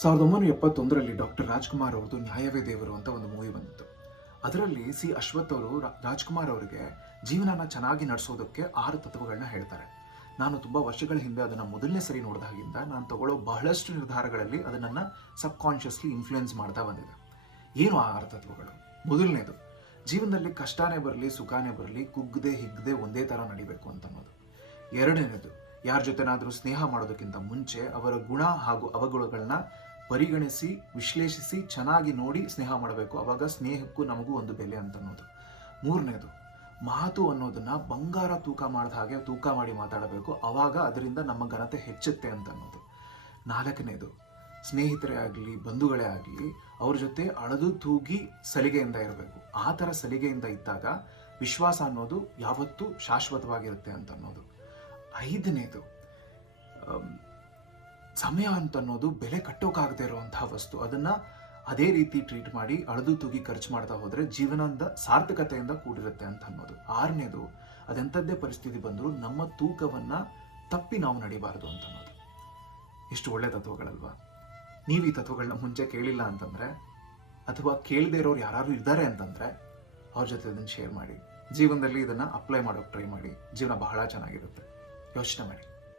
ಸಾವಿರದ ಒಂಬೈನೂರ ಎಪ್ಪತ್ತೊಂದರಲ್ಲಿ ಡಾಕ್ಟರ್ ರಾಜ್ಕುಮಾರ್ ಅವ್ರದ್ದು ನ್ಯಾಯವೇ ದೇವರು ಅಂತ ಒಂದು ಮೂವಿ ಬಂದಿತ್ತು. ಅದರಲ್ಲಿ ಸಿ ಅಶ್ವಥ್ ಅವರು ರಾಜ್ಕುಮಾರ್ ಅವರಿಗೆ ಜೀವನನ ಚೆನ್ನಾಗಿ ನಡೆಸೋದಕ್ಕೆ ಆರು ತತ್ವಗಳನ್ನ ಹೇಳ್ತಾರೆ. ನಾನು ತುಂಬ ವರ್ಷಗಳ ಹಿಂದೆ ಅದನ್ನು ಮೊದಲನೇ ಸರಿ ನೋಡಿದಾಗಿಂದ ನಾನು ತಗೊಳ್ಳೋ ಬಹಳಷ್ಟು ನಿರ್ಧಾರಗಳಲ್ಲಿ ಅದು ನನ್ನ ಸಬ್ ಮಾಡ್ತಾ ಬಂದಿದೆ. ಏನು ಆ ಆರು ತತ್ವಗಳು? ಮೊದಲನೇದು, ಜೀವನದಲ್ಲಿ ಕಷ್ಟನೇ ಬರಲಿ, ಸುಖಾನೇ ಬರಲಿ, ಕುಗ್ಗದೆ ಹಿಗ್ಗದೆ ಒಂದೇ ಥರ ನಡಿಬೇಕು ಅಂತ ಅನ್ನೋದು. ಎರಡನೇದು, ಯಾರ ಜೊತೆನಾದರೂ ಸ್ನೇಹ ಮಾಡೋದಕ್ಕಿಂತ ಮುಂಚೆ ಅವರ ಗುಣ ಹಾಗೂ ಅವಗುಣಗಳನ್ನ ಪರಿಗಣಿಸಿ, ವಿಶ್ಲೇಷಿಸಿ, ಚೆನ್ನಾಗಿ ನೋಡಿ ಸ್ನೇಹ ಮಾಡಬೇಕು. ಅವಾಗ ಸ್ನೇಹಕ್ಕೂ ನಮಗೂ ಒಂದು ಬೆಲೆ ಅಂತ ಅನ್ನೋದು ಮೂರನೇದು, ಮಾತು ಅನ್ನೋದನ್ನ ಬಂಗಾರ ತೂಕ ಮಾಡಿದ ಹಾಗೆ ತೂಕ ಮಾಡಿ ಮಾತಾಡಬೇಕು. ಅವಾಗ ಅದರಿಂದ ನಮ್ಮ ಘನತೆ ಹೆಚ್ಚುತ್ತೆ ಅಂತ ಅನ್ನೋದು ನಾಲ್ಕನೇದು, ಸ್ನೇಹಿತರೇ ಆಗಲಿ, ಬಂಧುಗಳೇ ಆಗಲಿ, ಅವ್ರ ಜೊತೆ ಅಳದು ತೂಗಿ ಸಲಿಗೆಯಿಂದ ಇರಬೇಕು. ಆ ಥರ ಸಲಿಗೆಯಿಂದ ಇದ್ದಾಗ ವಿಶ್ವಾಸ ಅನ್ನೋದು ಯಾವತ್ತೂ ಶಾಶ್ವತವಾಗಿರುತ್ತೆ ಅಂತ ಅನ್ನೋದು ಐದನೇದು ಸಮಯ ಅಂತ ಅನ್ನೋದು ಬೆಲೆ ಕಟ್ಟೋಕ್ಕಾಗದೇ ಇರುವಂತಹ ವಸ್ತು. ಅದನ್ನ ಅದೇ ರೀತಿ ಟ್ರೀಟ್ ಮಾಡಿ, ಅಳದು ತೂಗಿ ಖರ್ಚು ಮಾಡ್ತಾ ಹೋದ್ರೆ ಜೀವನದ ಸಾರ್ಥಕತೆಯಿಂದ ಕೂಡಿರುತ್ತೆ ಅಂತ ಅನ್ನೋದು ಆರನೇದು, ಅದೆಂಥದ್ದೇ ಪರಿಸ್ಥಿತಿ ಬಂದರೂ ನಮ್ಮ ತೂಕವನ್ನ ತಪ್ಪಿ ನಾವು ನಡಿಬಾರದು ಅಂತ ಅನ್ನೋದು ಎಷ್ಟು ಒಳ್ಳೆ ತತ್ವಗಳಲ್ವಾ. ನೀವು ಈ ತತ್ವಗಳನ್ನ ಮುಂಚೆ ಕೇಳಿಲ್ಲ ಅಂತಂದ್ರೆ, ಅಥವಾ ಕೇಳದೇ ಇರೋರು ಯಾರು ಇದ್ದಾರೆ ಅಂತಂದ್ರೆ, ಅವ್ರ ಜೊತೆ ಇದನ್ನು ಶೇರ್ ಮಾಡಿ. ಜೀವನದಲ್ಲಿ ಇದನ್ನ ಅಪ್ಲೈ ಮಾಡೋಕೆ ಟ್ರೈ ಮಾಡಿ. ಜೀವನ ಬಹಳ ಚೆನ್ನಾಗಿರುತ್ತೆ. ಯೋಚನೆ ಮಾಡಿ.